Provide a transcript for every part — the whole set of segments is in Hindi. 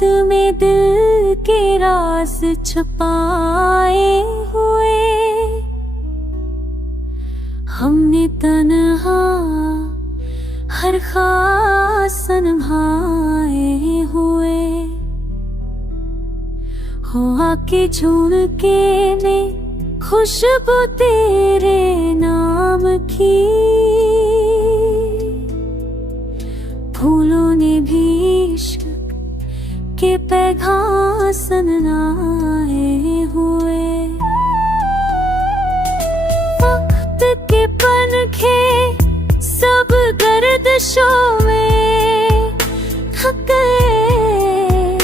मोहब्बत में दिल के राज छुपाए हुए, हमने तन्हा हर खास निभाए हुए। हो आके झुमके में खुशबू तेरे नाम की, फूलों ने भी इश्क के पैगाम सुनाए हुए। वक्त के पनखे सब गर्दिशों में थक गए,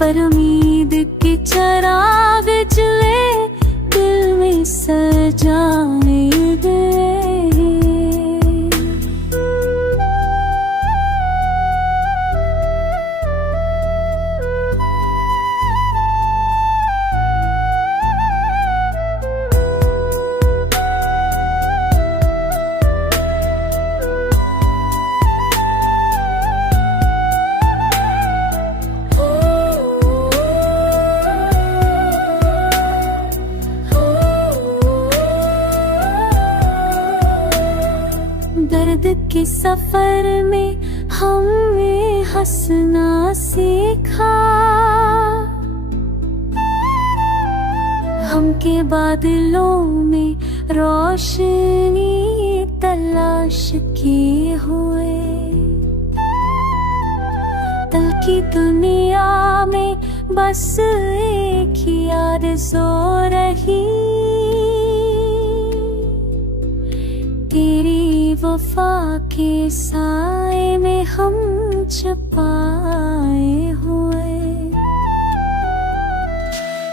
पर उम्मीद के चिराग जले दिल में सजाने गए। दर्द के सफर में हमने हंसना सीखा, हमके बादलों में रोशनी तलाश किए हुए। दिल की दुनिया में बस एक ही आरज़ू रही, तेरी वफा के साए में हम छुपाए हुए।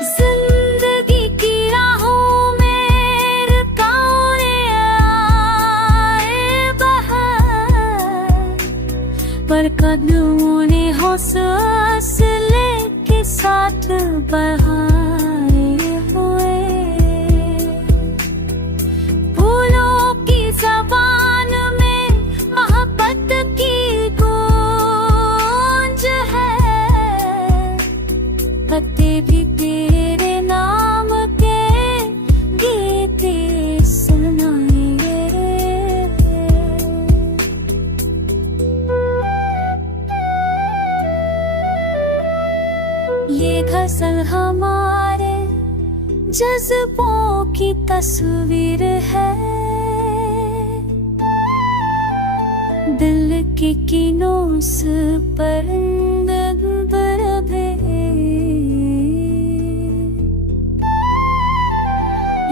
जिंदगी की राहों में रुकावटें आए बहार, पर कदमों ने हौसले के साथ बहाए हुए। फूलों की ज़बान में मोहब्बत की गूंज है, पत्ते भी तेरे नाम के गीत सुनाए। ये गज़ल हमारे जज्बों की तस्वीर है, दिल के किनों से पर भे।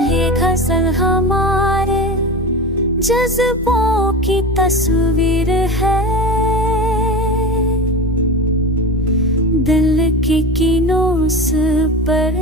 ये गज़ल हमारे जज्बों की तस्वीर है, दिल के किनों से पर